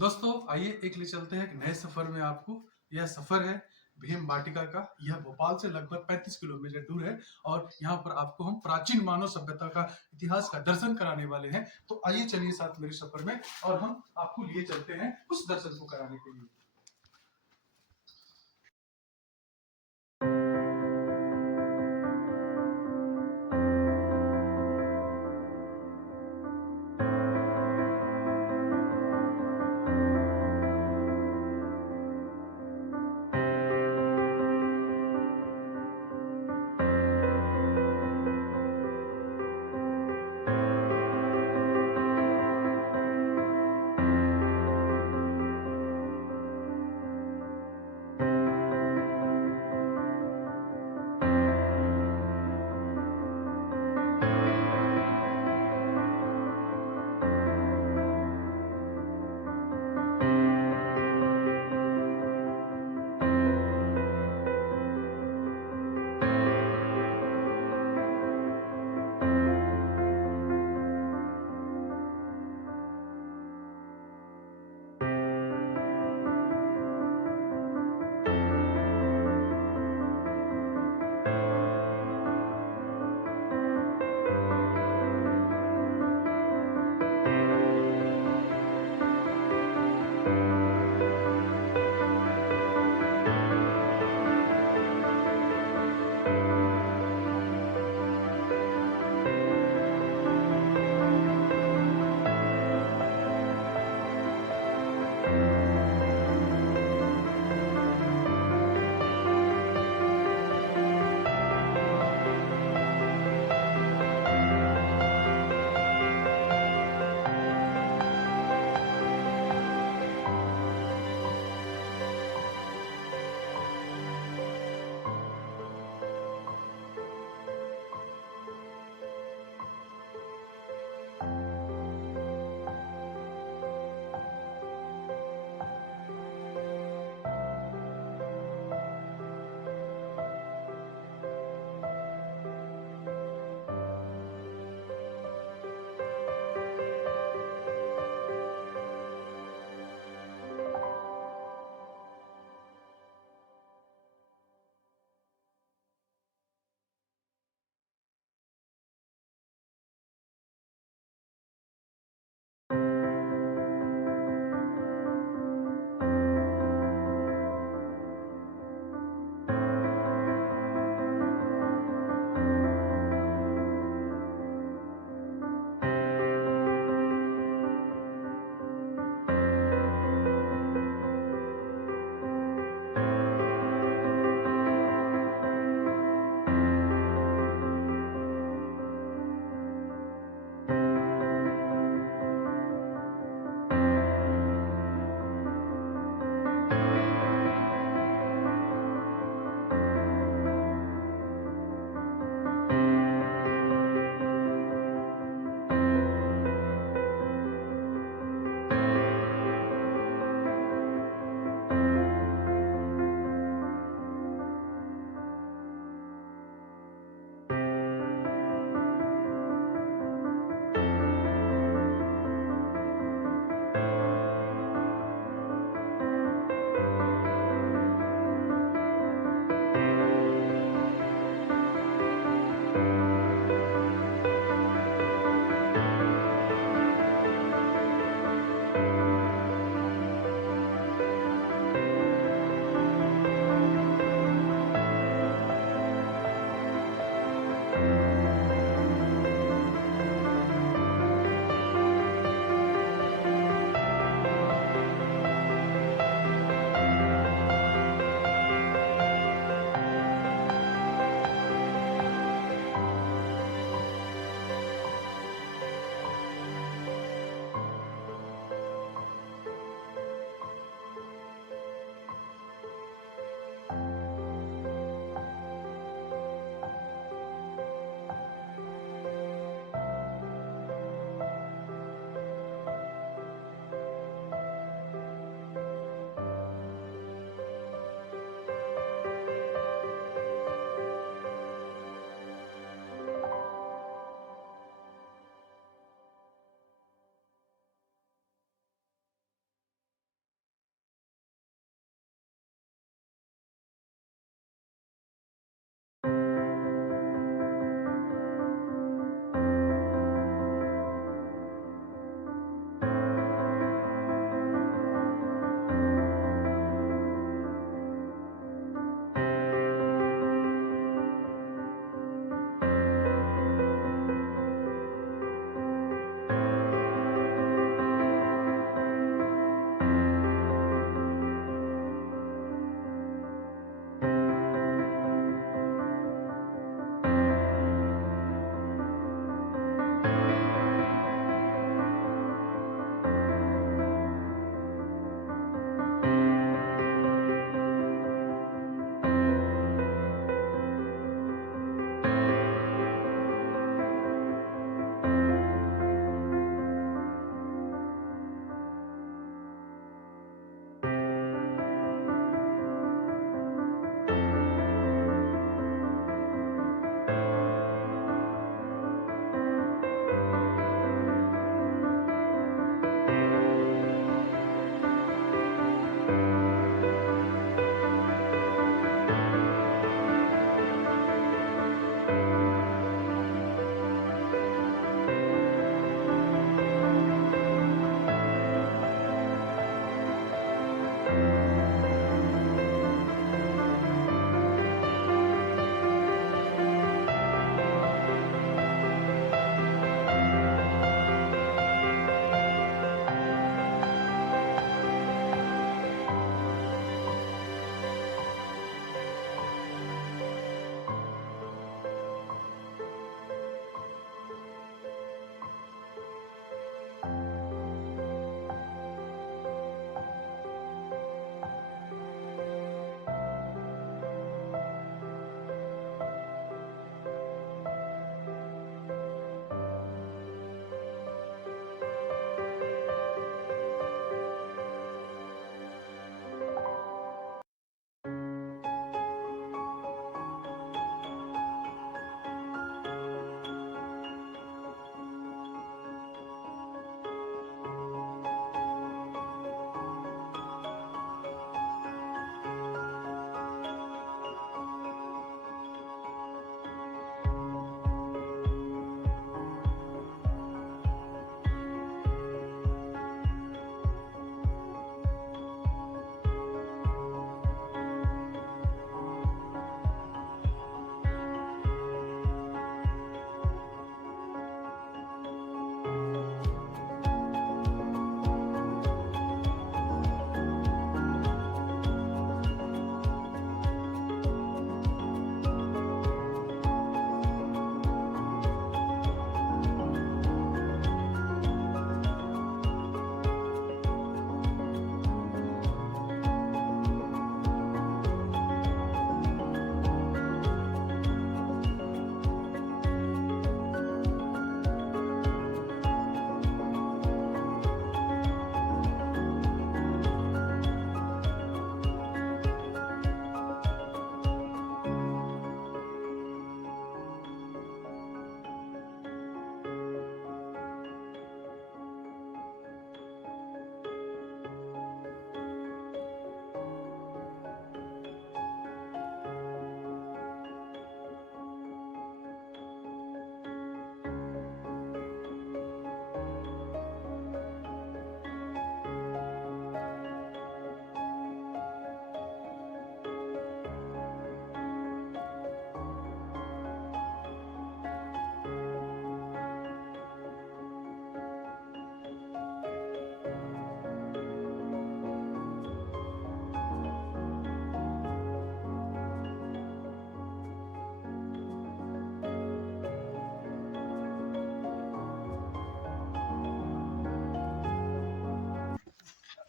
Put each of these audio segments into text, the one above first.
दोस्तों आइए एक ले चलते हैं एक नए सफर में आपको। यह सफर है भीम बाटिका का। यह भोपाल से लगभग 35 किलोमीटर दूर है और यहाँ पर आपको हम प्राचीन मानव सभ्यता का इतिहास का दर्शन कराने वाले हैं। तो आइए चलिए साथ मेरे सफर में और हम आपको लिए चलते हैं उस दर्शन को कराने के लिए।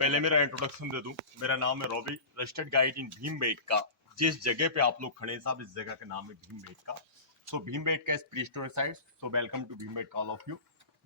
पहले मेरा इंट्रोडक्शन दे दूं। मेरा नाम है रॉबी, रजिस्टर्ड गाइड इन भीमबेटका। जिस जगह पे आप लोग खड़े हैं साहब, इस जगह का नाम है Bhimbetka. So Bhimbetka is prehistoric site. So welcome to Bhimbetka all of you.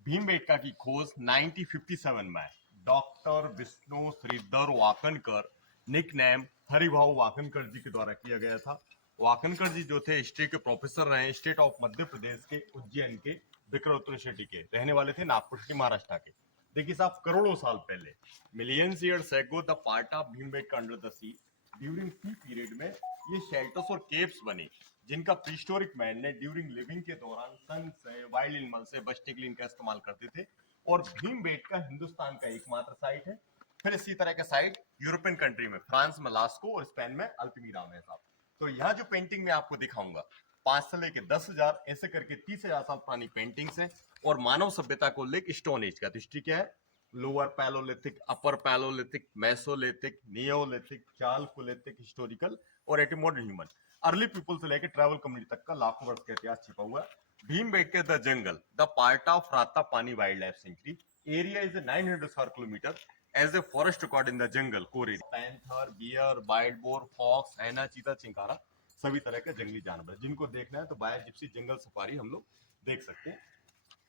Bhimbetka की खोज 1957 में doctor Vishnu Shridhar Wakankar, nickname Haribhau Wakankar ji के द्वारा किया गया था। वाकनकर जी जो थे हिस्ट्री के प्रोफेसर रहे, स्टेट ऑफ मध्य प्रदेश के उज्जैन के विक्रमोत्तर सिटी के रहने वाले थे, नागपुर सिटी महाराष्ट्र के। देखिए साहब, करोड़ों साल पहले, millions years ago, the part of Bhimbetka under the sea, during sea period में ये शेल्टर्स और केव्स बने, जिनका प्रीहिस्टोरिक मैन ने ड्यूरिंग लिविंग के दौरान सन से, वाइल्ड एनिमल से बचने के लिए इनका इस्तेमाल करते थे। और भीमबेटका हिंदुस्तान का एकमात्र साइट है। फिर इसी तरह का साइट यूरोपियन कंट्री में, फ्रांस में लास्को और स्पेन में अल्टीमीरा में साहब। तो यहाँ जो पेंटिंग मैं आपको दिखाऊंगा, 5 से लेकर 10,000 ऐसे करके 30,000 साल पुरानी पेंटिंग्स हैं। और मानव सभ्यता को लेकर स्टोन एज का, तो हिस्ट्री क्या है? Lower palaeolithic, upper palaeolithic, mesolithic, neolithic, chalcolithic, historical और at modern human. Early people से लेकर ट्रैवल कम्युनिटी तक का लाखों वर्ष का इतिहास छिपा हुआ है। Bhimbetka the jungle, the part of Ratapani wild life sanctuary. Area is 900 square kilometre as a forest record in the jungle कोरी। Panther, bear, wild boar, fox, hyena, cheetah, chinkara, सभी तरह के जंगली जानवर, जिनको देखना है तो बाय जिप्सी जंगल सफारी हम लोग देख सकते हैं।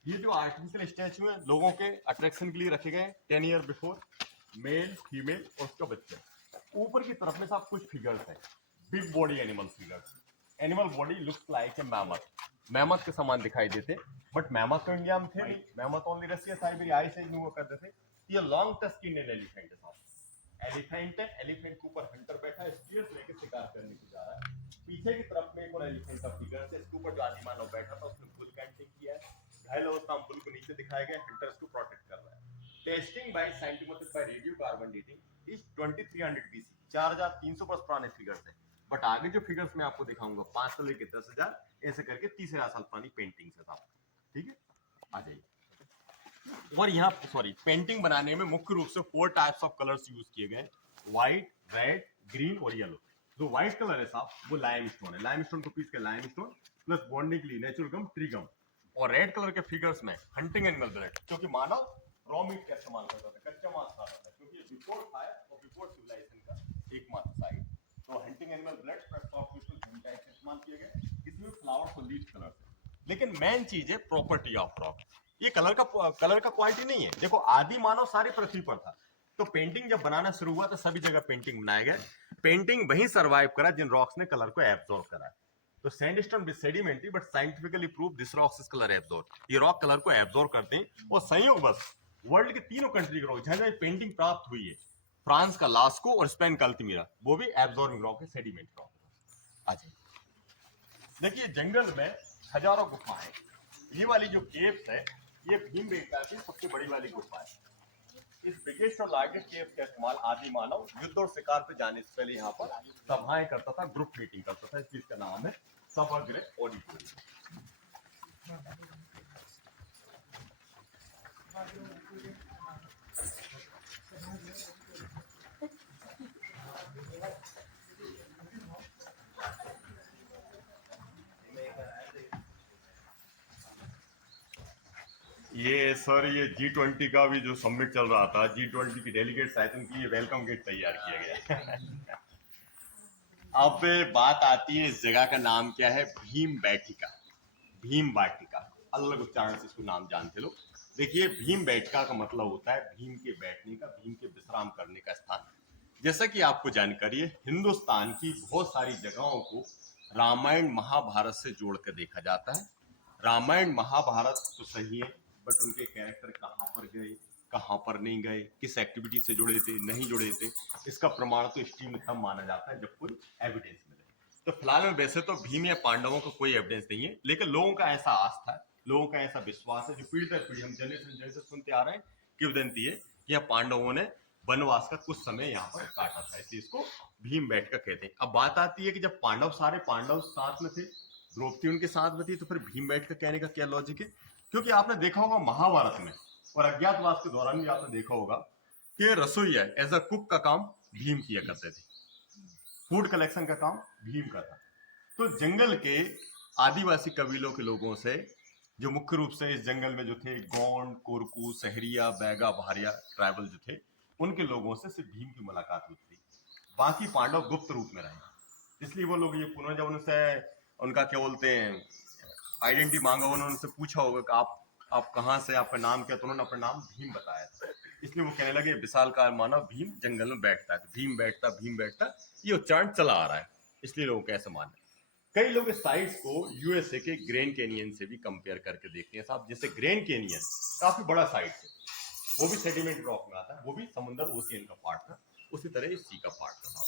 ये जो आर्टिफिशियल स्टैचू है लोगों के अट्रैक्शन के लिए रखे गए 10 ईयर बिफोर, मेल, फीमेल और उसका बच्चा। ऊपर की तरफ में साहब कुछ फिगर्स हैं, big body animal figures. Animal body looks like ए मैमथ, मैमथ के समान दिखाई देते, बट मैमथ तो इंडिया में थे नहीं, मैमथ ओनली रसिया, साइबेरिया, आई साइज में हुआ करते थे। ये लॉन्ग टस्किन एलिफेंट है साहब, एलिफेंट है। एलिफेंट के ऊपर हंटर बैठा है, स्पीयर्स लेके शिकार करने को जा रहा है। पीछे की तरफ में एक और एलिफेंट का फिगर है, इसके ऊपर जो आदिमानव बैठा था उसने बुल कैंटिंग किया है। घायल अवस्था में बुल को नीचे दिखाया गया, हंटर्स को प्रोटेक्ट कर रहा है। Testing by scientific by radio carbon dating is 2300 BC, 4300 वर्ष पुराने फिगर्स हैं। बट आगे जो फिगर्स मैं आपको दिखाऊंगा 5 से लेकर 10,000 ऐसे करके 30,000 साल पुरानी पेंटिंग्स है साहब। ठीक है, आ जाइए। और यहाँ पेंटिंग बनाने में मुख्य रूप से 4 टाइप्स ऑफ कलर्स यूज किए गए, व्हाइट, रेड, ग्रीन और येलो। जो व्हाइट कलर है साहब वो लाइमस्टोन है, लाइमस्टोन को पीस के लाइमस्टोन प्लस बॉन्डिंग के लिए नेचुरल गम, ट्री गम। और रेड कलर के फिगर्स में हंटिंग एनिमल ब्लड, क्योंकि मानव रॉ मीट का इस्तेमाल करता था, कच्चा मांस खाता था, क्योंकि बिफोर फायर और बिफोर सिविलाइजेशन का एकमात्र साइट। तो hunting animal blood plus soft tissue का इस्तेमाल किया गया। इसमें फ्लावर्स और लीफ कलर, लेकिन मेन चीज है प्रॉपर्टी ऑफ रॉक। ये कलर का क्वालिटी नहीं है। देखो, आदि मानव सारी पृथ्वी पर था, तो पेंटिंग जब बनाना शुरू हुआ तो सभी जगह पेंटिंग बनाया गया। पेंटिंग वहीं सर्वाइव करा जिन रॉक्स ने कलर को एब्जॉर्ब करा। तो sandstone with sedimentary but scientifically prove this rocks is colour absorb. ये रॉक कलर को एब्जॉर्ब करते हैं। और संयोगवश वर्ल्ड के तीनों कंट्री के रॉक जहां पेंटिंग प्राप्त हुई है, फ्रांस का लास्को और स्पेन का अल्टीमीरा, वो भी एब्जॉर्बिंग रॉक है, सेडिमेंट रॉक। अच्छा, देखिए जंगल में हजारों गुफाएं। ये वाली जो केव्स है ये भीमबेटका की सबसे बड़ी वाली गुफा है। इस बिगेस्ट और लार्जेस्ट केव का इस्तेमाल आदि मानव युद्ध और शिकार पे जाने से पहले यहाँ पर सभाएं करता था, ग्रुप मीटिंग करता था। इस चीज का नाम है सभागृह ऑडिटोरियम। ये सर, ये G20 का भी जो समिट चल रहा था, G20 की डेलीगेट्स आए थे, उनकी ये वेलकम गेट तैयार किया गया है। अब बात आती है इस जगह का नाम क्या है, भीम बैठिका, भीम बाटिका, अलग उच्चारण से इसको नाम जानते लोग। देखिए, भीम बैठका का मतलब होता है भीम के बैठने का, भीम के विश्राम करने का स्थान। जैसा कि आपको जानकारी है, हिंदुस्तान की बहुत सारी जगहों को रामायण महाभारत से जोड़कर देखा जाता है। रामायण महाभारत तो सही है, बट उनके कैरेक्टर कहाँ पर गए, कहाँ पर नहीं गए, किस एक्टिविटी से जुड़े थे, नहीं जुड़े थे, इसका प्रमाण तो हिस्ट्री में तब माना जाता है जब कोई एविडेंस मिले। तो फिलहाल में वैसे तो भीम या पांडवों का कोई एविडेंस नहीं है, लेकिन लोगों का ऐसा आस्था है, लोगों का ऐसा विश्वास है, जो पीढ़ी दर पीढ़ी हम जनरेशन से सुनते आ रहे हैं, किंवदंती है कि यह पांडवों ने वनवास का कुछ समय यहाँ पर काटा था, इसलिए इसको भीम बैठका कहते हैं। अब बात आती है कि जब सारे पांडव साथ में थे, द्रौपदी उनके साथ में थी, तो फिर भीम बैठका कहने का क्या लॉजिक है? क्योंकि आपने देखा होगा महाभारत में और अज्ञातवास के दौरान भी आपने देखा होगा कि रसोईया एज अ कुक का काम भीम किया करते थे, फूड कलेक्शन का काम भीम का था। तो जंगल के आदिवासी कबीलों के लोगों से, जो मुख्य रूप से इस जंगल में जो थे, गोंड, कोरकू, सहरिया, बैगा, भारिया ट्राइबल जो थे, उनके लोगों से सिर्फ भीम की मुलाकात हुई थी। बाकी पांडव गुप्त रूप में रहे, इसलिए वो लोग ये पुनः जब उनसे उनका क्या बोलते हैं आइडेंटिटी मांगा, उन्होंने उनसे पूछा होगा कि आप कहाँ से, आपका नाम क्या, तो उन्होंने अपना नाम भीम बताया था। इसलिए वो कहने लगे विशालकाय मानव भीम जंगल में बैठता है, तो भीम बैठता ये उच्चारण चला आ रहा है, इसलिए लोग कैसे माने। कई लोग इस साइट्स को यूएसए के ग्रैंड कैनियन से भी कंपेयर करके देखते हैं साहब। जैसे ग्रैंड कैनियन काफी बड़ा साइट है, वो भी सेडिमेंट रॉक में आता है, वो भी समुद्र ओशियन का पार्ट था, उसी तरह ये सी का पार्ट था।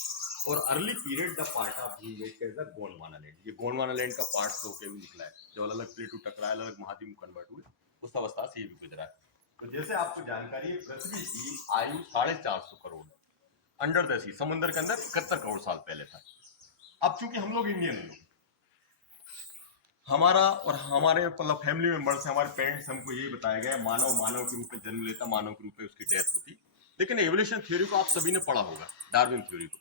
और early period the part of Bhimbetka is the Gondwana land, ये गोंडवाना लैंड का पार्ट से होकर भी निकला है, जब अलग अलग प्लेटू टकराए, अलग अलग महाद्वीप कन्वर्ट हुए, उस अवस्था से ये भी गुजरा है। तो जैसे आपको जानकारी है, पृथ्वी की आयु 450 करोड़ अंडर द सी, समुद्र के अंदर 71 करोड़ साल पहले था। अब चूंकि हम लोग इंडियन लोग, हमारा और हमारे मतलब फैमिली मेंबर्स से, हमारे पेरेंट्स, हमको यही बताया गया मानव मानव के रूप में जन्म लेता, मानव के रूप में उसकी डेथ होती। लेकिन एवोल्यूशन थ्योरी को आप सभी ने पढ़ा होगा, डार्विन थ्योरी को।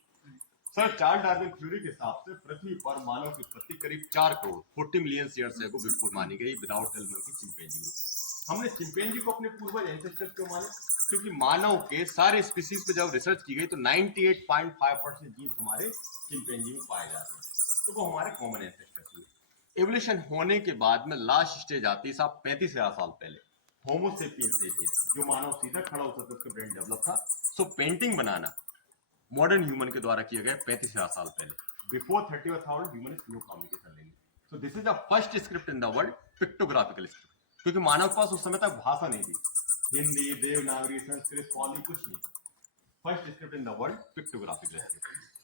सर चार्ल्स डार्विन थ्योरी के हिसाब से पृथ्वी पर मानव की उत्पत्ति करीब 4 crore 40 million years ago before मानी गई, विदाउट हेल्प की चिंपैंजी को। हमने चिंपैंजी को अपने पूर्वज एंसेस्टर्स क्यों माने? क्योंकि मानव के सारे स्पीसीज पे जब रिसर्च की गई तो 98.5% जीन्स हमारे चिंपैंजी में पाए जाते हैं, तो वो हमारे कॉमन एंसेस्टर्स हुए। एवोल्यूशन होने के बाद में लास्ट स्टेज आती है साहब 35,000 साल पहले, होमो सेपियंस सेपियंस, जो मानव सीधा खड़ा हो सकता, उसका ब्रेन डेवलप था। सो पेंटिंग बनाना मॉडर्न ह्यूमन के द्वारा किया गया 35,000 साल पहले, before 30,000 human is no communication language. So this is the first script in the world, pictographical script, क्योंकि मानव के पास उस समय तक भाषा नहीं थी, हिंदी, देवनागरी, संस्कृत, पाली कुछ नहीं। First script in the world, pictographical script.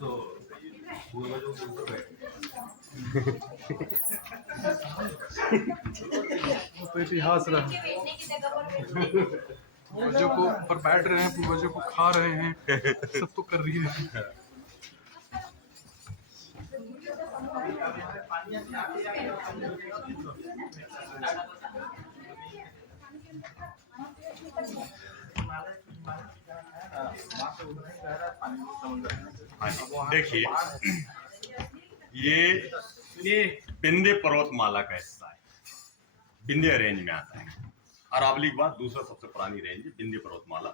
तो पूर्वजों के ऊपर बैठे वो तो इतिहास रहा, पूर्वजों को ऊपर बैठ रहे हैं, पूर्वजों को खा रहे हैं, सब तो कर रही है। देखिए ये विंध्य पर्वतमाला का हिस्सा है, विंध्य रेंज में आता है। अरावली के बाद दूसरा सबसे पुरानी रेंज है विंध्य पर्वतमाला,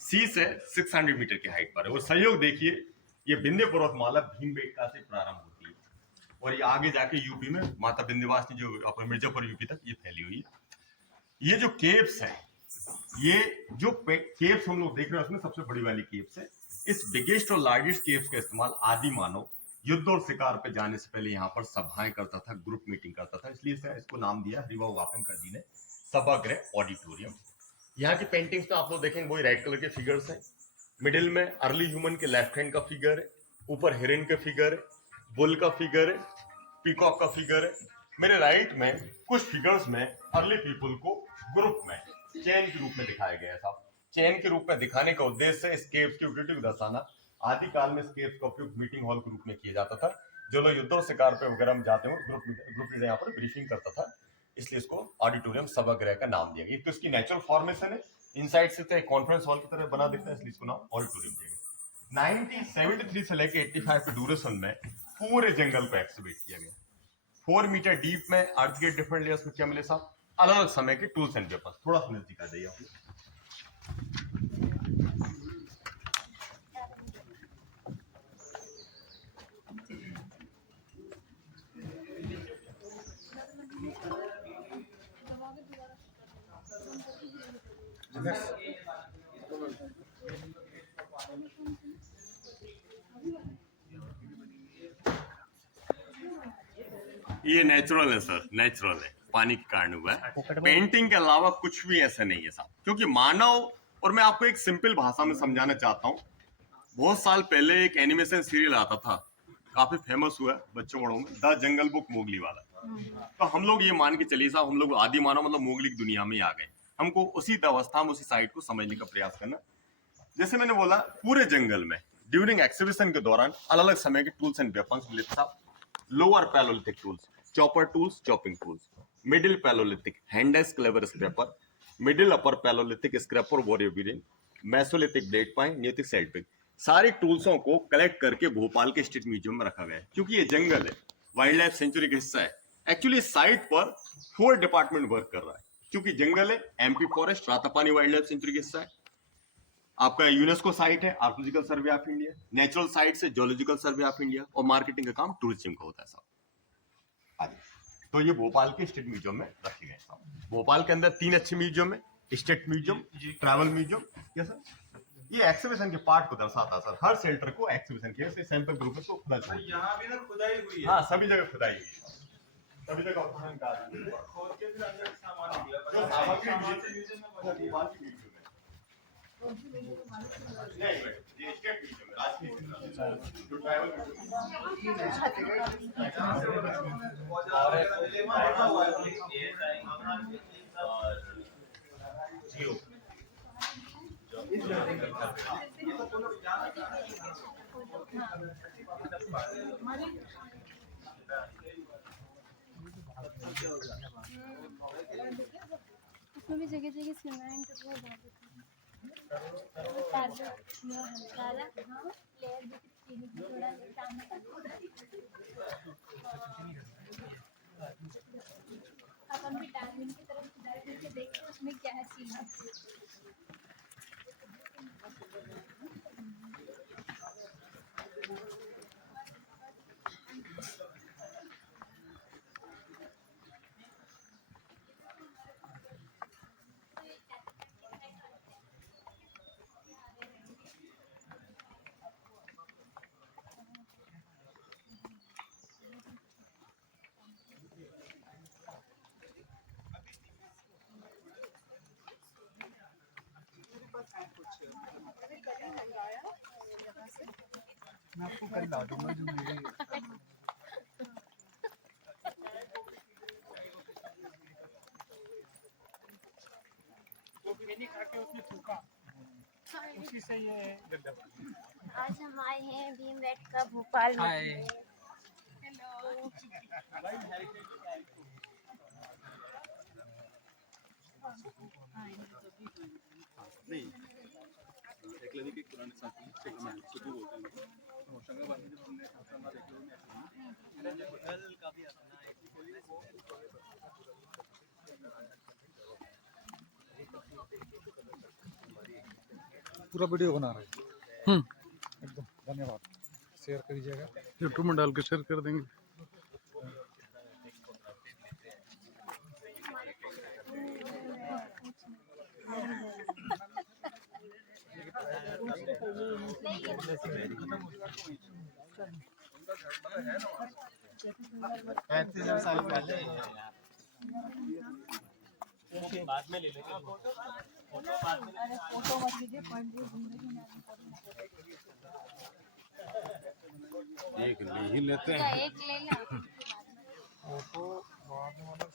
सी से 600 मीटर की हाइट पर है। और संयोग देखिए, ये विंध्य पर्वतमाला भीमबेटका से प्रारंभ होती है और ये आगे जाके यूपी में माता विंध्यवासिनी, जो अपन मिर्जापुर यूपी तक ये फैली हुई है। ये जो केव्स है, ये जो केव्स हम लोग देख रहे हैं उसमें सबसे बड़ी वाली केव्स है। इस बिगेस्ट और लार्जेस्ट केव्स का इस्तेमाल आदि मानव युद्ध और शिकार पे जाने से पहले यहाँ पर सभाएं करता था, ग्रुप मीटिंग करता था, इसलिए इसको नाम दिया रिवा वाकनकर जी ने सभागृह ऑडिटोरियम। यहाँ की पेंटिंग्स में आप लोग देखेंगे वही रेड कलर के फिगर्स हैं, मिडिल में अर्ली ह्यूमन के लेफ्ट हैंड का फिगर है, ऊपर हिरन का फिगर है, बुल का फिगर है, पीकॉक का फिगर है। मेरे राइट में कुछ फिगर्स में अर्ली पीपल को ग्रुप में चैन के रूप में दिखाया गया था। चैन के रूप में दिखाने का उद्देश्य इस केव्स की यूटिलिटी को दर्शाना। आदिकाल में इस केव्स का उपयोग मीटिंग हॉल के रूप में किया जाता था, जो लोग युद्ध और शिकार पे वगैरह में जाते हैं ग्रुप लीडर यहाँ पर ब्रीफिंग करता था, इसलिए इसको ऑडिटोरियम सभागृह का नाम दिया गया। तो इसकी नेचुरल फॉर्मेशन है, इनसाइड से तो एक कॉन्फ्रेंस हॉल की तरह बना दिखता है, इसलिए इसको नाम ऑडिटोरियम दिया गया। 1973 से लेकर 85 के ड्यूरेशन में पूरे जंगल को एक्सिबिट किया गया। 4 मीटर डीप में अर्थ के डिफरेंट लेयर्स में क्या मिले साहब, अलग अलग समय के टूल्स एंड वेपन्स। थोड़ा सा नजदीक आ जाइए आप। ये नेचुरल है सर, नेचुरल है, पानी के कारण हुआ है, पेंटिंग के अलावा कुछ भी ऐसा नहीं है साहब। क्योंकि मानव, और मैं आपको एक सिंपल भाषा में समझाना चाहता हूँ, बहुत साल पहले एक एनिमेशन सीरियल आता था, काफी फेमस हुआ बच्चों बड़ों में, द जंगल बुक मोगली वाला। तो हम लोग ये मान के चलिए साहब, हम लोग आदि मानव मतलब मोगली की दुनिया में ही आ गए। हमको उसी अवस्था में उसी साइड को समझने का प्रयास करना। जैसे मैंने बोला, पूरे जंगल में ड्यूरिंग एक्सिबिशन के दौरान अलग अलग समय के टूल्स एंड वेपन्स मिले थे साहब। Lower palaeolithic tools, chopper tools, chopping tools. Middle palaeolithic handaxes cleaver scraper. Middle upper palaeolithic scraper borer burin. Mesolithic blade pine, neolithic celt pick. सारे टूल्सों को कलेक्ट करके भोपाल के स्टेट म्यूजियम में रखा गया है। क्योंकि ये जंगल है, वाइल्ड लाइफ सेंचुरी का हिस्सा है। एक्चुअली इस साइट पर 4 डिपार्टमेंट वर्क कर रहा है। क्योंकि जंगल है, MP forest, Ratapani wild life century का हिस्सा है, आपका यूनेस्को साइट है, archaeological survey of India, natural site से जियोलॉजिकल सर्वे ऑफ इंडिया, और मार्केटिंग का काम टूरिज्म का होता है साहब। आगे तो ये भोपाल के स्टेट म्यूजियम में रखे गए साहब। भोपाल के अंदर 3 अच्छे म्यूजियम है, state museum, travel museum. Yes sir, ये एक्सिबिशन के पार्ट को दर्शाता है सर। हर सेंटर को एक्सिबिशन के सैंपल ग्रुप में तो खुला छोड़ दिया। यहाँ भी ना खुदाई हुई है। हाँ, सभी जगह खुदाई हुई है, सभी जगह उत्खनन कार्य हुआ है। खोद के फिर अंदर सामान निकला। जो सामग्री सामान मिली, से म्यूजियम में वो बचा दिया। भोपाल के म्यूजियम में। नहीं, ये स्टेट म्यूजियम है, राजकीय म्यूजियम, जो ट्रैवल म्यूजियम। जहाँ से औजार वगैरह मिले वहाँ रखा हुआ है। जियो उसमें भी जगह जगह सीमेंट वो सारा लेयर भी थोड़ा अपन भी डायमंड की तरफ डायरेक्ट करके देखते हैं उसमें क्या है सीन है। मैं आपको कल ला दूंगा जो मेरे उसी से ये गड्ढा बना। आज हम आए हैं भीमबेटका भोपाल में। हेलो। एकलव्य के पुराने साथी सिद्धू बोलते हैं होशंगाबाद में जब हमने होशंगाबाद काफी पूरा वीडियो बना रहे हैं। एकदम धन्यवाद, शेयर करिएगा, यूट्यूब में डाल के शेयर कर देंगे। साल पहले बाद में ले लेंगे। फोटो मत लीजिए, एक ले ही लेते हैं। एक ले लो। फोटो बाद में वाला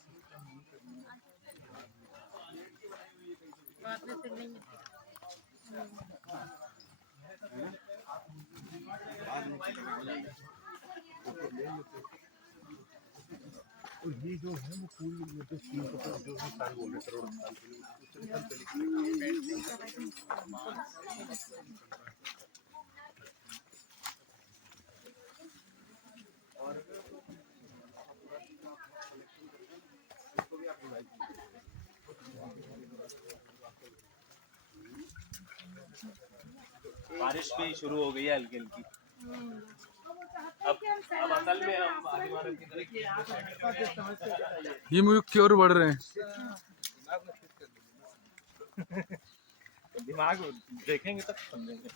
बाद में फिर नहीं तो ये जो है वो पूरी ये तो 300 जो भी साल बोल रहे करोड़ साल के लिए उससे कम चली बारिश भी शुरू हो गई है हल्की हल्की। अब असल में हम आदिवासी की तरह ये मुझे की ओर बढ़ रहे हैं। दिमाग देखेंगे तब समझेंगे।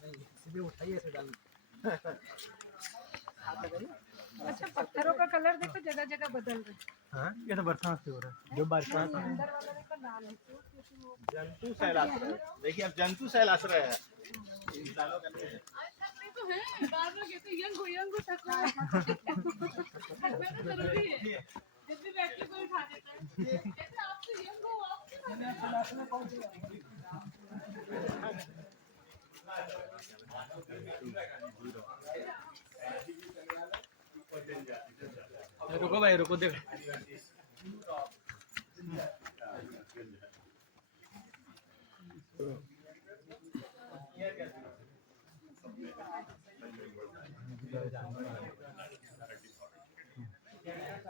अच्छा, पत्थरों का कलर देखो जगह जगह बदल रहा है। ये तो बरसात से हो रहा है। जो बरसात में अंदर वाला देखो लाल है, क्यों? क्योंकि वो जंतु शैलाश्रय, देखिए अब जंतु शैलाश्रय है, इंसानों का नहीं है। तो है बार बार कहते यंग हो तक मैं तो जरूरी है जब भी बैठ के कोई उठा देता है कहते आपसे यंग हो रुको भाई रुको, देख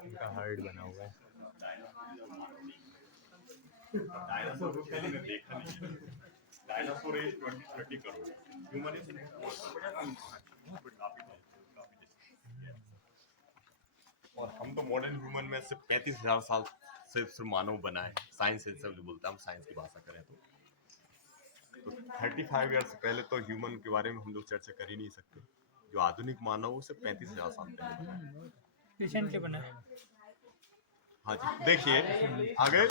उनका हार्ट बना हुआ है। डायनासोर को पहले मैं देखा नहीं है। Dinosaur as 20-30 crore, human is 4 और हम तो मॉडर्न ह्यूमन में सिर्फ 35,000 साल से सिर्फ मानव बना है। साइंस से सब जो बोलता है, हम साइंस की भाषा करें तो 35 ईयर्स पहले तो ह्यूमन के बारे में हम लोग चर्चा कर ही नहीं सकते। जो आधुनिक मानव वो सिर्फ 35,000 साल पहले रिसेंटली बना है। हाँ जी, देखिए आगे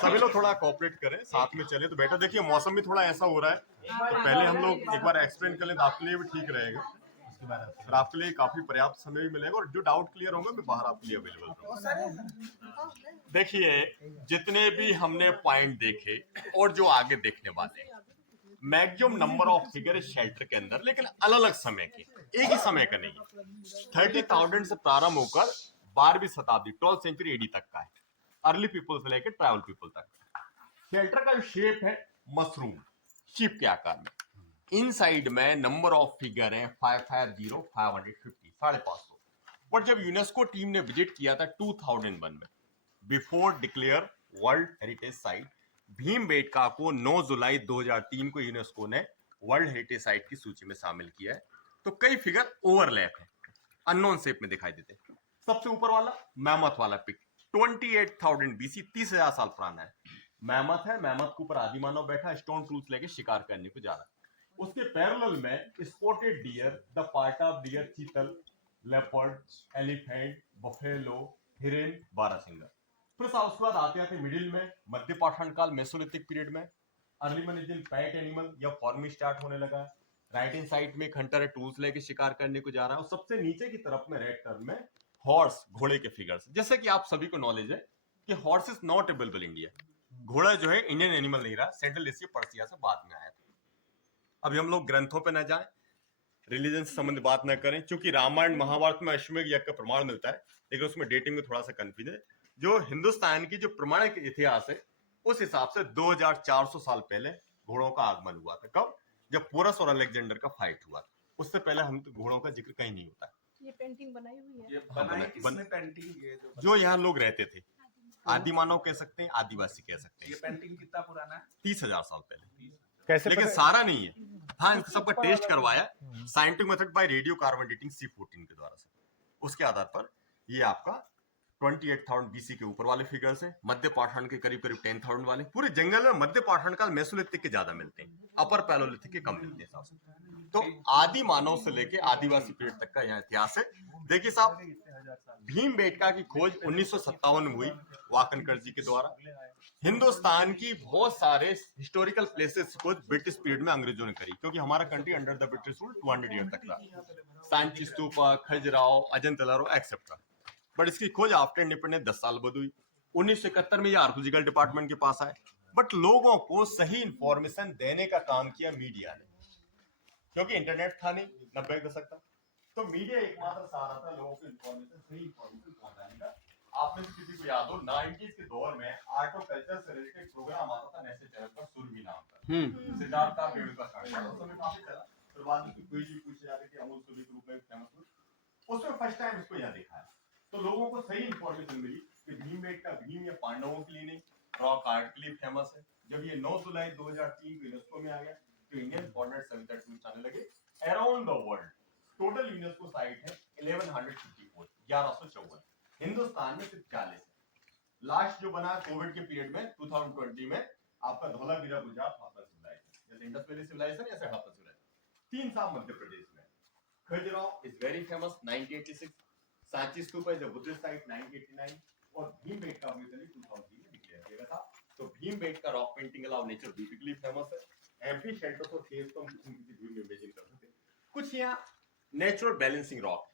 सभी लोग थोड़ा कोऑपरेट करें, साथ में चले। तो बेटा देखिए मौसम भी थोड़ा ऐसा हो रहा है, तो पहले हम लोग एक बार एक्सप्लेन कर लें तो आपके लिए भी ठीक रहेगा। फिर आपके लिए काफी पर्याप्त समय भी मिलेगा और जो डाउट क्लियर होंगे मैं बाहर आपके लिए अवेलेबल रहूंगा। देखिए जितने भी हमने पॉइंट देखे और जो आगे देखने वाले मैक्सिमम नंबर ऑफ फिगर इस शेल्टर के अंदर, लेकिन अलग अलग समय के, एक ही समय का नहीं है। 30,000 से प्रारंभ होकर 12वीं शताब्दी 12th सेंचुरी एडी तक का है, अर्ली पीपल से लेकर ट्राइबल पीपल तक। शेल्टर का जो शेप है मशरूम शिप के आकार में, इनसाइड में नंबर ऑफ फिगर है 550 550 550। बट जब यूनेस्को टीम ने विजिट किया था 2001 में, before declare world heritage site, Bhimbetka को 9 जुलाई 2003 को यूनेस्को ने वर्ल्ड हेरिटेज साइट की सूची में शामिल किया है। तो कई फिगर ओवरलैप है, अननोन शेप में दिखाई देते हैं। सबसे ऊपर वाला मैमथ वाला पिक 28,000 बीसी, 30,000 साल पुराना है। मैमथ है, मैमथ के ऊपर आदिमानव बैठा स्टोन टूल्स लेके शिकार करने को जा रहा है। उसके पैरेलल में स्पॉटेड डियर, द पार्टा डियर, चीतल, लेपर्ड, एलिफेंट, बफेलो, हिरन, बारहसिंगा। फिर उसके बाद आते आते मिडिल में मध्य पाषाण काल मेसोलिथिक पीरियड में अर्ली मनीजियन पैट एनिमल या फॉर्मिंग स्टार्ट होने लगा। राइट हैंड साइड में एक हंटर है, टूल्स लेके शिकार करने को जा रहा है। और सबसे नीचे की तरफ में रेड टर्म में हॉर्स, घोड़े के फिगर्स। जैसे कि आप सभी को नॉलेज है कि horse is not available India, घोड़ा जो है इंडियन एनिमल नहीं रहा, सेंट्रल एशिया पर्सिया से बाद में आया था। अभी हम लोग ग्रंथों पे न जाएं, रिलीजन से संबंधित बात न करें, क्योंकि रामायण महाभारत में अश्वमेध यज्ञ का प्रमाण मिलता है, लेकिन उसमें डेटिंग में थोड़ा सा कंफ्यूजन है। जो हिंदुस्तान की जो प्रमाणिक इतिहास है उस हिसाब से 2400 साल पहले घोड़ों का आगमन हुआ था। कब? जब पोरस और अलेक्जेंडर का फाइट हुआ था। उससे पहले हम तो घोड़ों का जिक्र कहीं नहीं होता है। ये पेंटिंग बनाई हुई है। ये बनाई किसने पेंटिंग? ये जो यहाँ लोग रहते थे, आदि मानव कह सकते हैं, आदिवासी कह सकते ये हैं। पेंटिंग कितना पुराना है? 30,000 साल पहले, कैसे लेकिन पता- सारा नहीं है। हाँ, इन सबका टेस्ट करवाया scientific method by radio carbon dating C14 के द्वारा से। उसके आधार पर ये आपका 28,000 बीसी के ऊपर वाले फिगर्स हैं। मध्य पाषाण के करीब करीब 10,000 वाले। पूरे जंगल में मध्य पाषाण काल मेसोलिथिक के ज्यादा मिलते हैं, अपर पैलोलिथिक के कम मिलते हैं साहब। तो आदि मानव से लेके आदिवासी पीरियड तक का यहाँ इतिहास है। देखिए साहब, भीमबेटका की खोज 1957 में हुई वाकनकर जी के द्वारा। हिंदुस्तान की बहुत सारे हिस्टोरिकल प्लेसेस को ब्रिटिश पीरियड में अंग्रेजों ने करी, क्योंकि हमारा country under the British rule 200 year तक रहा। सांची स्तूपा, खजुराहो, अजंता एलोरा एक्सेप्ट्रा। बट इसकी खोज आफ्टर इंडिपेंडेंस 10 साल बाद हुई। 1971 में ये आर्कोलॉजिकल डिपार्टमेंट के पास आए। बट लोगों को सही इंफॉर्मेशन देने का काम किया मीडिया ने, क्योंकि इंटरनेट था नहीं 90 के दशक तक। तो मीडिया एकमात्र सहारा था लोगों को इंफॉर्मेशन, सही इंफॉर्मेशन पहुंचाने का। आप में से किसी को याद हो 90s के दौर में आर्ट और कल्चर से रिलेटेड प्रोग्राम आता था नेशनल चैनल पर, सुरभि नाम का। सिद्धार्थ का पेड़ का स्टार्ट हुआ, उस समय काफी चला। फिर बाद में कोई भी पूछे जाते कि अमूल सुरभि के रूप में फेमस हुआ। उसमें फर्स्ट टाइम इसको यहाँ देखा है। तो लोगों को सही इंफॉर्मेशन मिली कि भीमबेटका भीम या पांडवों के लिए नहीं, रॉक आर्ट के लिए फेमस है। जब ये 9 जुलाई 2003 को यूनेस्को में आ गया तो इंडियन कॉर्डिनेट समिति टूल्स आने लगे around the world. Total UNESCO site है 1154, 1154। हिंदुस्तान में सिर्फ 40 है। लास्ट जो बना कोविड के पीरियड में 2020 में आपका धौलावीरा गुजरात हड़प्पा सिविलाइजेशन, जैसे इंडस वैली सिविलाइजेशन ऐसे हड़प्पा सिविलाइजेशन। 3 साल मध्य प्रदेश में। Khajuraho is very famous 1986, Sanchi stupa is a Buddhist site 1989 और भीमबेटका म्यूजियम 2003 में डिक्लेयर किया था। तो Bhimbetka rock painting allow nature beautifully famous है। एवरी शेल्टर और केव्स को हम किसी व्यू में इमेजिन कर सकते हैं। कुछ यहाँ नेचुरल बैलेंसिंग रॉक।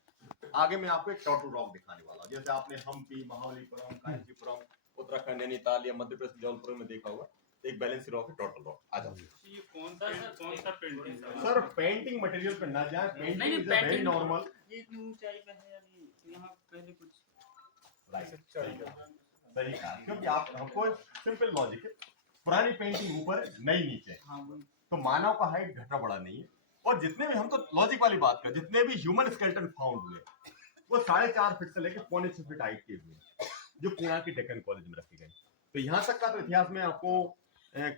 आगे मैं आपको एक टर्टल रॉक दिखाने वाला हूं। जैसे आपने हम्पी, महाबलीपुरम, कांचीपुरम, उत्तराखंड, नैनीताल या मध्य प्रदेश जबलपुर में देखा होगा, एक बैलेंसिंग रॉक है टर्टल रॉक। आ जाओ। ये कौन सा पेंटिंग है? सर पेंटिंग मटेरियल पे ना जाए, painting is a very normal. ये इतनी ऊंचाई पे है यानी यहाँ पहले कुछ सही कहा, क्योंकि आप हमको सिंपल लॉजिक है, पुरानी पेंटिंग ऊपर नई नीचे। हाँ तो मानव का हाइट घटना बड़ा नहीं है और जितने भी, हम तो लॉजिक वाली बात कर, जितने भी ह्यूमन स्केलेटन फाउंड हुए वो 4.5 फीट से लेकर 6.25 फीट हाइट के हुए, जो पुणे की डेक्कन कॉलेज में रखे गए। तो यहाँ तक का तो इतिहास में आपको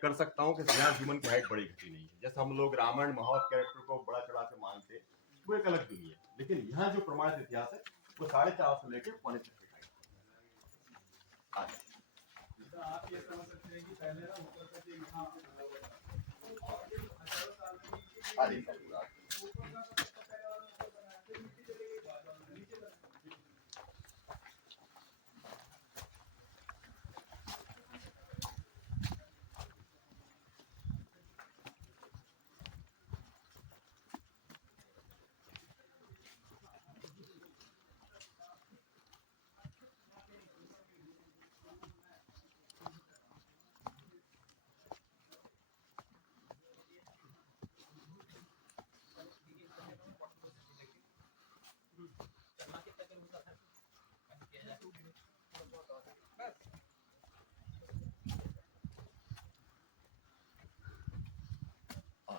कर सकता हूँ कि यहाँ ह्यूमन की हाइट बड़ी घटी नहीं है। जैसे हम लोग रामायण महाभारत कैरेक्टर को बड़ा चढ़ा के मानते हैं, वो एक अलग दुनिया है, लेकिन यहाँ जो प्रमाणित इतिहास है वो 4.5 से लेकर 6.25 फीट हाइट। आप ये समझ सकते हैं कि पहले ना ऊपर तक ये यहाँ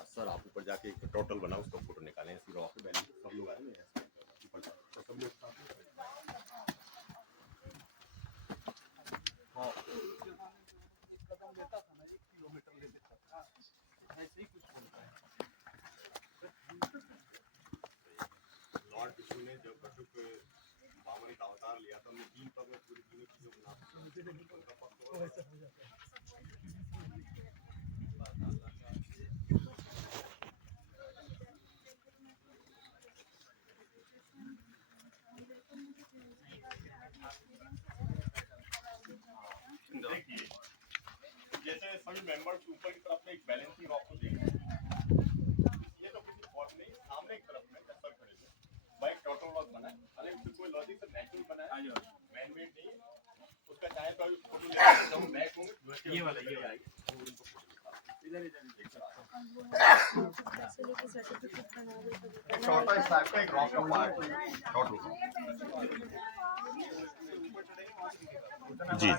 सर आप ऊपर जाके एक टोटल बना उसका फोटो निकालें, इसी रॉक पे बैलेंस सब लोग आए ना ऊपर तो सब लोग साथ में। हाँ कदम लेता था ना 1 किलोमीटर ले लेता था, ऐसे ही कुछ बोलता है। लॉर्ड विष्णु ने जब कटुक बामन का अवतार लिया तो हमने 3 पग में पूरी तीनों चीजों को नापा, ऐसा हो जाता है। देखिए जैसे सभी मेंबर्स ऊपर की तरफ में एक बैलेंसिंग रॉक को देख रहे हैं, ये तो किसी फॉर्म नहीं, सामने की तरफ में सब खड़े हैं, वह एक टोटल रॉक बना है, अरे कोई लॉजिक से नेचुरल बना है, मैन मेड नहीं है, उसका चाहे तो अभी फोटो ले जब बैक होंगे ये वाला ये आएगी इधर छोटा इस टाइप का एक रॉक का पार्ट जी।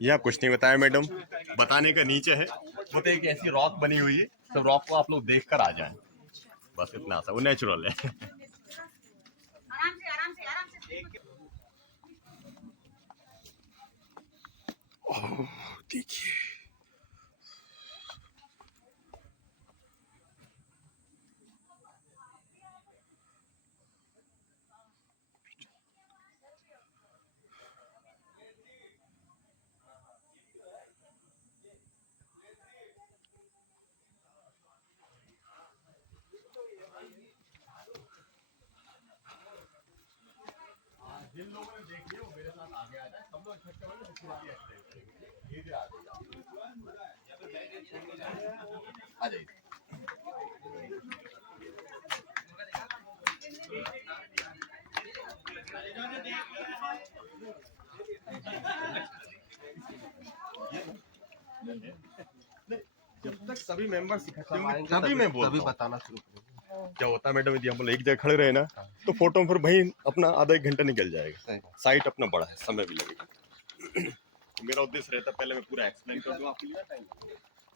यह कुछ नहीं बताया मैडम, बताने का नीचे है, वो तो एक ऐसी रॉक बनी हुई है, तो रॉक को आप लोग देख कर आ जाएं, बस इतना सा, वो नेचुरल है। देखिए जिन लोगों ने देख लिया वो मेरे साथ आगे आ जाए, सब लोग इकट्ठे होंगे तो पूरा ये भी आ जाइए। जब तक सभी मेंबर्स इकट्ठे होंगे तभी मैं बोलता हूं। बताना शुरू करूंगा क्या होता है मैडम, यदि हम लोग एक जगह खड़े रहे ना तो फोटो में फिर वहीं अपना आधा 1 घंटा निकल जाएगा, साइट अपना बड़ा है, समय भी लगेगा। तो मेरा उद्देश्य रहता है पहले मैं पूरा एक्सप्लेन कर दूं आपके लिए,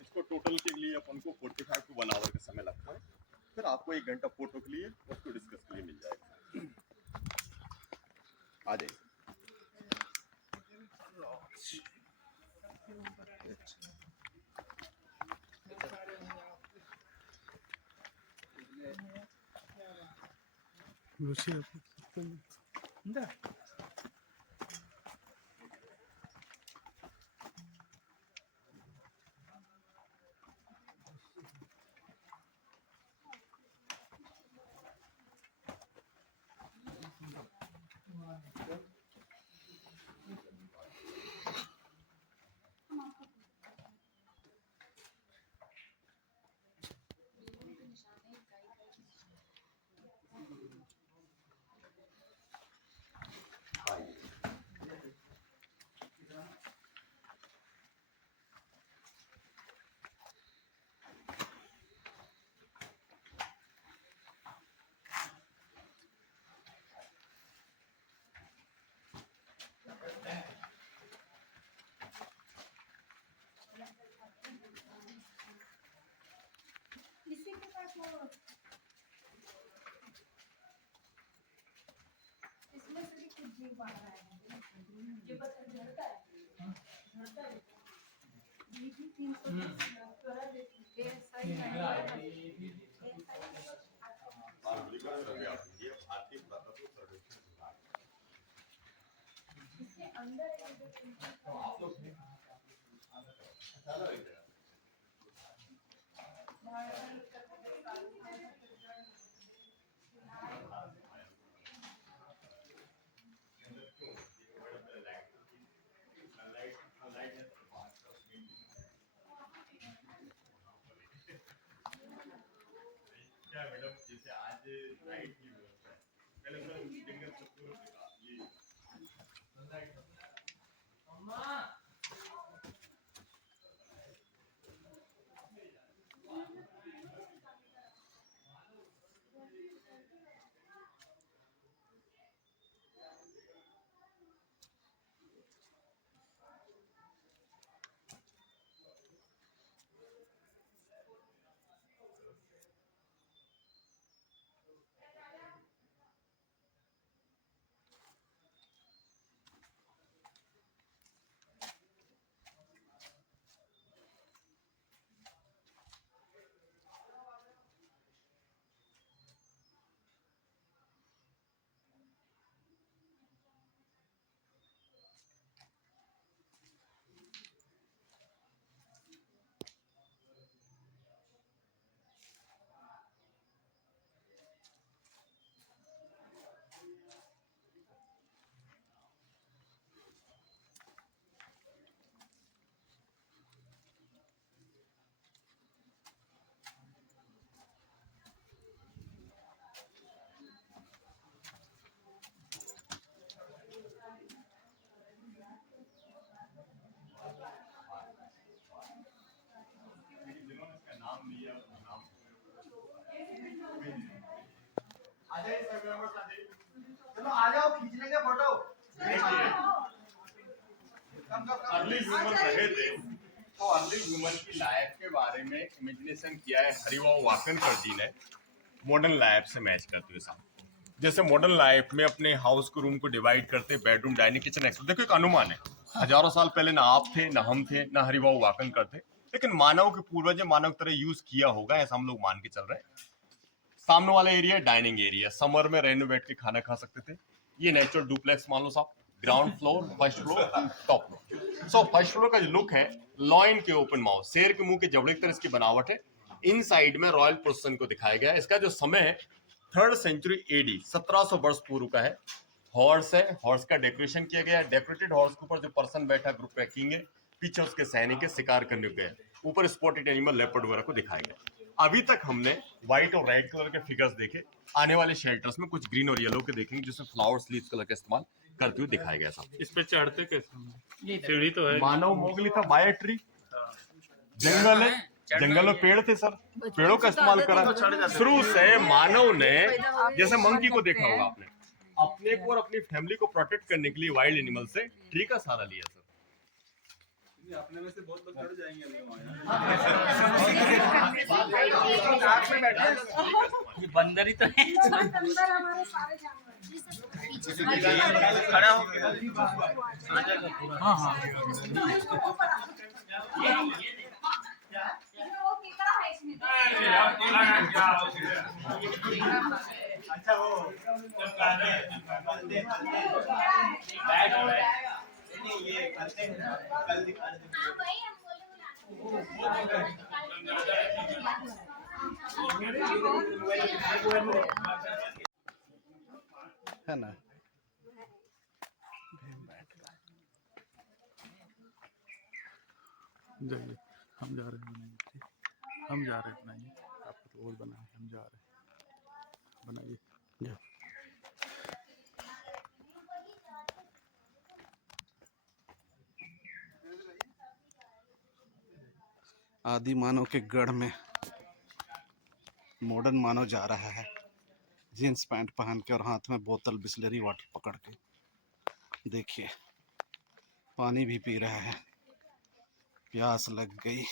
इसको टोटल के लिए अपन को 45 to 1 hour का समय लगता है, फिर आपको 1 घंटा फोटो के लिए उसको डिस्कस के लिए मिल जाएगा। आ जाइए। इसमें से भी कुछ जीव बाहर आएगा। ये पत्थर झड़ता है, झड़ता है। ये भी 300 करा देती है। ये साइड में इसके अंदर क्या मैडम जैसे आज नाइट की व्यवस्था है, पहले सर जंगल से पूरा ये जिन्होंने इसका नाम लिया वो नाम चलो आ जाओ, खींच लेंगे फोटो। अर्ली ह्यूमन रहे थे, तो अर्ली ह्यूमन की लाइफ के बारे में इमेजिनेशन किया है हरिभाऊ वाकनकर जी ने मॉडर्न लाइफ से मैच करते हुए साथ। जैसे मॉडर्न लाइफ में अपने हाउस को रूम को डिवाइड करते, बेडरूम, डाइनिंग, किचन, एक्सेट्रा। देखो एक अनुमान है, हजारों साल पहले ना आप थे, ना हम थे, ना हरिभाऊ वाकनकर थे, लेकिन मानव के पूर्वज मानव की तरह यूज किया होगा, ऐसा हम लोग मान के चल रहे हैं। सामने वाला एरिया डाइनिंग एरिया, समर में रेन में बैठ के खाना खा सकते थे। ये नेचुरल डुप्लेक्स मान लो साहब, ground floor, first floor, top floor. So first floor का जो लुक है, लॉइन के ओपन माउथ, शेर के मुंह के जबड़े की तरह इसकी बनावट है। इन साइड में रॉयल प्रोसेसन को दिखाया गया है। इसका जो समय है 3rd सेंचुरी एडी, 1700 वर्ष पूर्व का है। हॉर्स है, हॉर्स का डेकोरेशन किया गया है। डेकोरेटेड हॉर्स के ऊपर जो पर्सन बैठा, ग्रुप पैकिंग है, पीछे उसके सैनिक है, शिकार करने गए, ऊपर स्पॉटेड एनिमल, लेपर्ड वगैरह को दिखाया गया। अभी तक हमने व्हाइट और रेड कलर के फिगर्स देखे, आने वाले शेल्टर्स में कुछ ग्रीन और येलो के देखेंगे जिसमें फ्लावर्स, लीव्स कलर का इस्तेमाल करते हुए दिखाया गया साहब। इस पे चढ़ते कैसे? सीढ़ी तो है। मानव मोगली था, बाय ट्री, जंगल है, जंगल में पेड़ थे सर, पेड़ों का इस्तेमाल करा। शुरू से मानव ने, जैसे मंकी को देखा होगा आपने, अपने को और अपनी फैमिली को प्रोटेक्ट करने के लिए वाइल्ड एनिमल से ट्री का सहारा लिया सर। अपने में से बहुत लोग चढ़ जाएंगे अभी ये बंदर ही तो है। अंदर हमारे सारे जानवर खड़ा हो गया। हाँ हाँ वो कितना है इसमें? अच्छा वो नहीं, ये करते हैं ना, कल दिखा देंगे। हाँ वही हम बोले है ना। जाइए, हम जा रहे हैं बनाइए, हम जा रहे हैं बनाइए, आपको तो और बना, हम जा रहे हैं बनाइए। जाओ। आदि मानव के गढ़ में मॉडर्न मानव जा रहा है, जीन्स पैंट पहन के और हाथ में बोतल बिस्लरी वाटर पकड़ के। देखिए पानी भी पी रहा है, प्यास लग गई,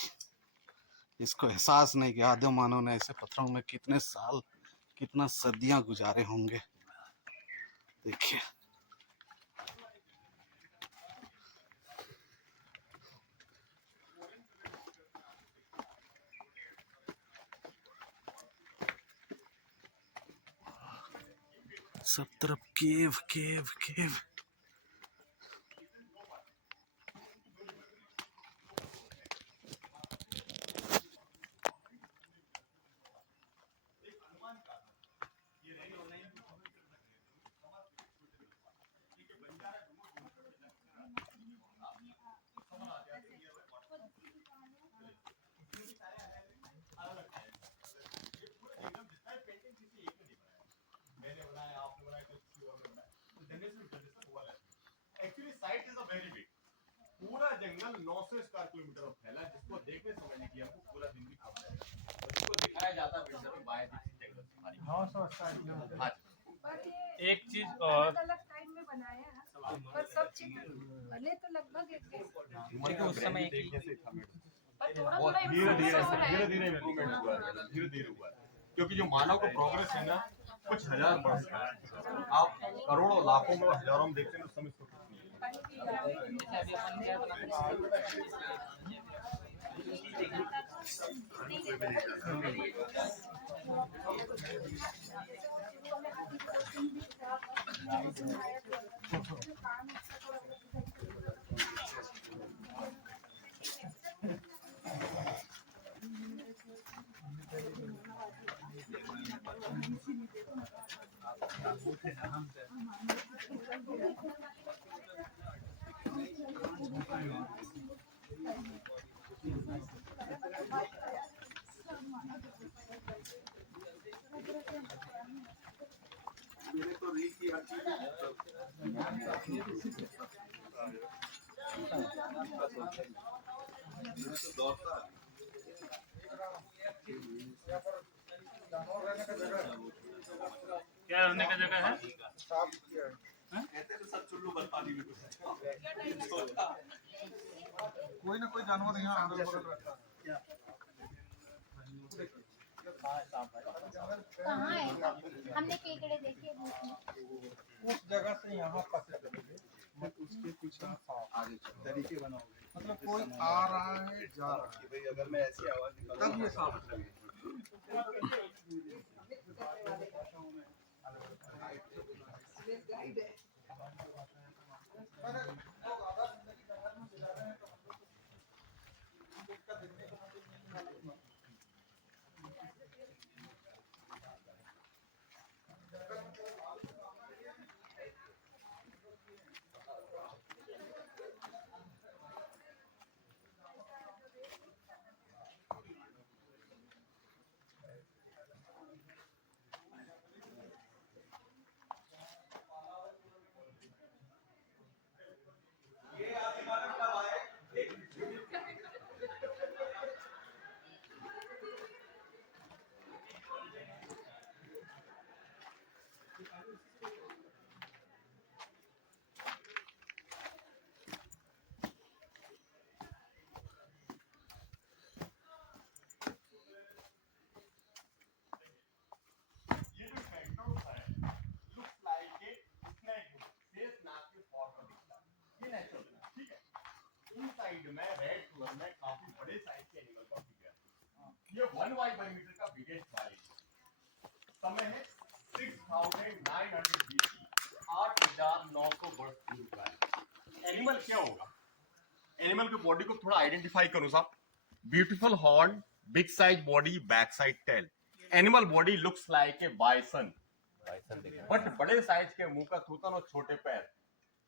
इसको एहसास नहीं किया आदिम मानव ने ऐसे पत्थरों में कितने साल कितना सदियां गुजारे होंगे। देखिए सब तरफ cave cave cave. Actually site is a very big. पूरा जंगल 900 स्क्वायर किलोमीटर में फैला है, जिसको देखने समझने की हमको पूरा दिन भी कम है, और जिसको दिखाया जाता है विंडो में बाय जंगल सफारी। 900 square kilometre. हाँ पर ये एक चीज और अलग टाइम में बनाया है, पर सब चित्र भले तो लगभग एक जैसे, जी, उस समय कैसे था मैडम, पर थोड़ा बहुत थोड़ा धीरे धीरे improvement हो रहा है। इम्प्रूवमेंट हुआ है, धीरे धीरे हुआ है, क्योंकि जो मानव का प्रोग्रेस है ना कुछ हजार वर्ष का है। आप करोड़ों लाखों में हजारों में देखते हैं उस समय इसको कितनी क्या रहने का जगह है? कोई ना कोई जानवर यहाँ अगल बगल रहता है। कहाँ है? हमने केकड़े देखे बीच में। उस जगह से यहाँ पता चलेगा, उसके पीछे आगे तरीके बनाओगे, मतलब कोई आ रहा है जा रहा है, भाई अगर मैं ऐसी आवाज तब ये साफ में रेड कलर में काफी बड़े साइज के एनिमल का फिगर। ये 1 वर्ग का बिगेस्ट साइज। समय है 6900 BC, 8900 वर्ष पूर्व का। एनिमल क्या होगा? एनिमल की बॉडी को थोड़ा आइडेंटिफाई करूं साहब। Beautiful horn, big size body, back side tail. Animal body looks like a bison, but बड़े साइज के मुंह का थूथन और छोटे पैर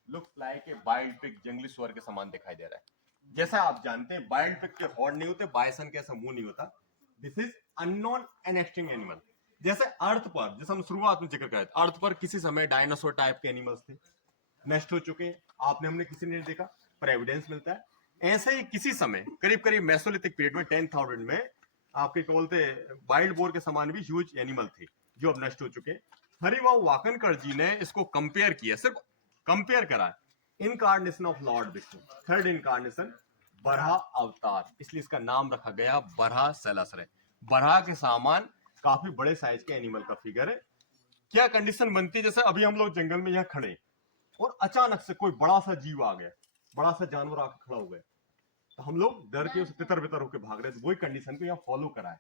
looks like a wild pig, जंगली सुअर के समान दिखाई दे रहा है। जैसा आप जानते हैं वाइल्ड पिग के हॉर्न नहीं होते, बाइसन के ऐसा मुंह नहीं होता। This is unknown and extinct animal. जैसे अर्थ पर, जैसे हम शुरुआत में जिक्र किया था, अर्थ पर किसी समय डायनासोर टाइप के एनिमल्स थे, नष्ट हो चुके हैं, आपने हमने किसी ने नहीं देखा, पर एविडेंस मिलता है। ऐसे ही किसी समय करीब करीब मेसोलिथिक पीरियड में 10,000 में आपके क्या बोलते वाइल्ड बोर के समान भी ह्यूज एनिमल थे जो अब नष्ट हो चुके हैं। हरिभाऊ वाकनकर जी ने इसको कंपेयर किया, सिर्फ कंपेयर करा, incarnation of Lord Vishnu, third incarnation बरहा अवतार, इसलिए इसका नाम रखा गया बरहा सैलासर। बरहा के सामान काफी बड़े साइज के एनिमल का फिगर है। क्या कंडीशन बनती है, जैसे अभी हम लोग जंगल में यहाँ खड़े और अचानक से कोई बड़ा सा जीव आ गया, बड़ा सा जानवर आकर खड़ा हो गया, तो हम लोग डर के उसे तितर बितर होकर भाग रहे हैं। तो वही कंडीशन को यहाँ फॉलो करा है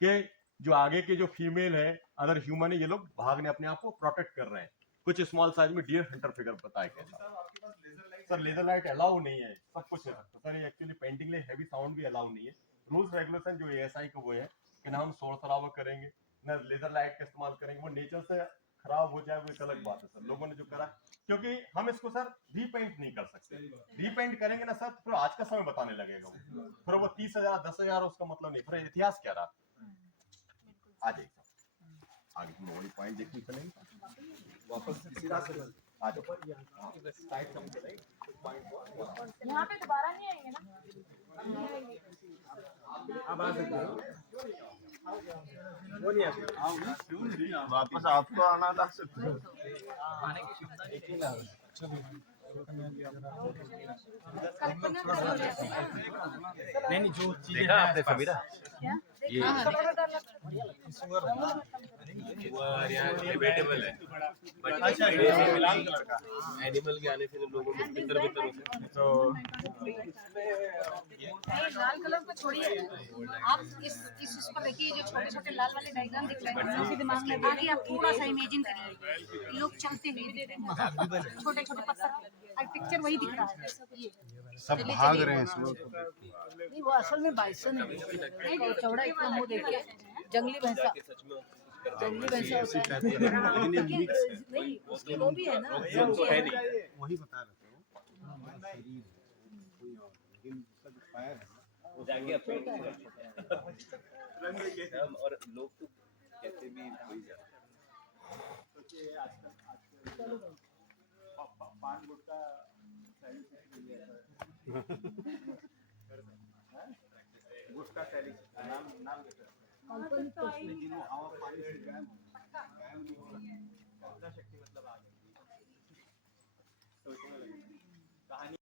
कि जो आगे के जो फीमेल है, अदर ह्यूमन है, ये लोग भागने अपने आप को प्रोटेक्ट कर रहे हैं। कुछ स्मॉल साइज में डियर हंटर फिगर बताया कैसा। सर लेजर लाइट अलाउ नहीं है, सब कुछ है सर। ये एक्चुअली पेंटिंग लिए हैवी साउंड भी अलाउ नहीं है। रूल्स रेगुलेशन जो एएसआई का वो है कि ना हम शोर शराबा करेंगे, ना लेजर लाइट का इस्तेमाल करेंगे। वो नेचर से खराब हो जाए वो एक अलग बात है सर, लोगों ने जो करा, क्योंकि हम इसको सर रीपेंट नहीं कर सकते। रीपेंट करेंगे ना सर, फिर आज का समय बताने लगेगा वो, फिर वो 30,000 10,000 उसका मतलब नहीं, फिर इतिहास क्या रहा। आ जाइए आगे हम वही पॉइंट देखने चलेंगे वापस इसी रास्ते पर। आ जाओ साइड से हम चलेंगे यहाँ पे दोबारा नहीं आएंगे ना? अब आ सकते हो, वो नहीं आ सकते वापस आपको आना था सकते हो। नहीं जो चीजें देखा आपने समीरा? डिबेटेबल है। अच्छा लाल कलर का एनिमल के आने से लोगों में बितर बितर होते हैं। तो लाल कलर को छोड़िए, आप इस पर देखिए, जो छोटे छोटे लाल वाले डायग्राम दिख रहे हैं, उसी दिमाग में आगे आप थोड़ा सा इमेजिन करिए, लोग चलते हुए छोटे छोटे पत्थर, पिक्चर वही दिख रहा है। सब भाग रहे हैं इसमें। नहीं, वो असल में बाइसन है, चौड़ा इतना मुंह देखिए, जंगली भैंसा, जंगली भैंसा होता है, नहीं उसकी वो भी है ना, वही बता रहे थे शरीर है कोई और, लेकिन सब पैर है ना वो जाके अपने और लोग तो कहते भी वही जाते पान गुटका गुटका शैली नाम नाम हवा पानी से गायब कल्पना शक्ति मतलब आ गई सोचने लगे कहानी।